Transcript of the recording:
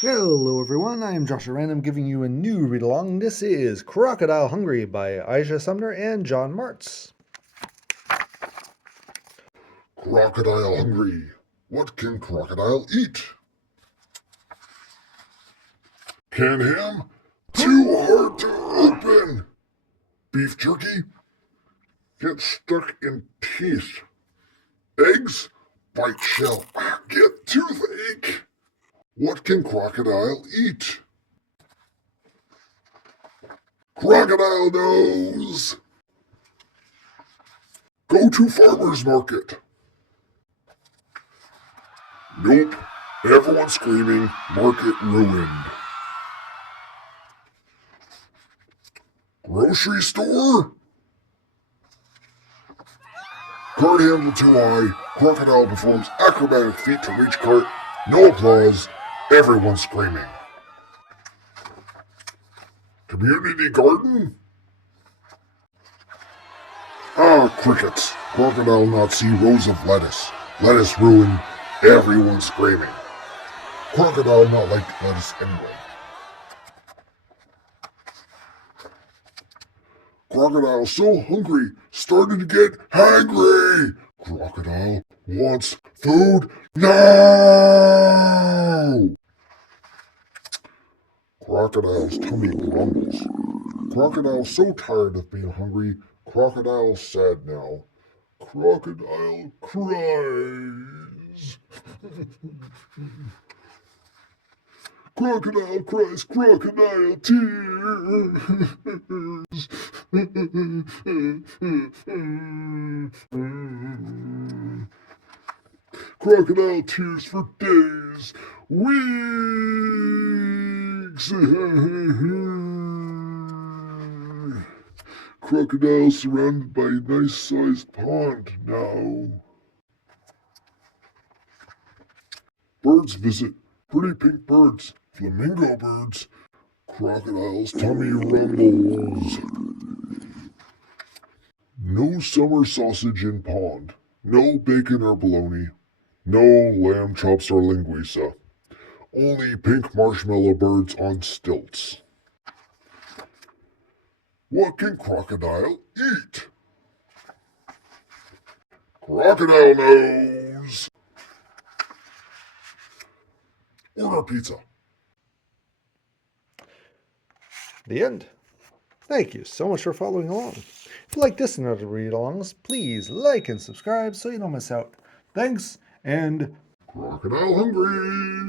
Hello everyone, I am Joshua Random giving you a new read-along. This is Crocodile Hungry by Eija, Sumner, and John Martz. Crocodile hungry. What can crocodile eat? Can ham? Too hard to open. Beef jerky? Get stuck in teeth. Eggs? Bite shell. Get toothache. What can crocodile eat? Crocodile nose. Go to farmer's market. Nope. Everyone screaming, market ruined. Grocery store? Cart handle too high. Crocodile performs acrobatic feat to reach cart. No applause. Everyone screaming. Community garden? Crickets. Crocodile not see rows of lettuce. Lettuce ruined. Everyone screaming. Crocodile not like lettuce anyway. Crocodile so hungry, starting to get hangry. Crocodile wants food now. Crocodile's tummy grumbles. Crocodile so tired of being hungry. Crocodile sad now. Crocodile cries. Crocodile cries crocodile tears. Crocodile tears for days, weeks. Crocodile surrounded by a nice-sized pond now. Birds visit. Pretty pink birds. Flamingo birds. Crocodile's tummy rumbles. No summer sausage in pond. No bacon or bologna. No lamb chops or linguiça. Only pink marshmallow birds on stilts. What can crocodile eat? Crocodile nose. Order pizza. The end. Thank you so much for following along. If you like this and other read-alongs, please like and subscribe so you don't miss out. Thanks, and Crocodile hungry.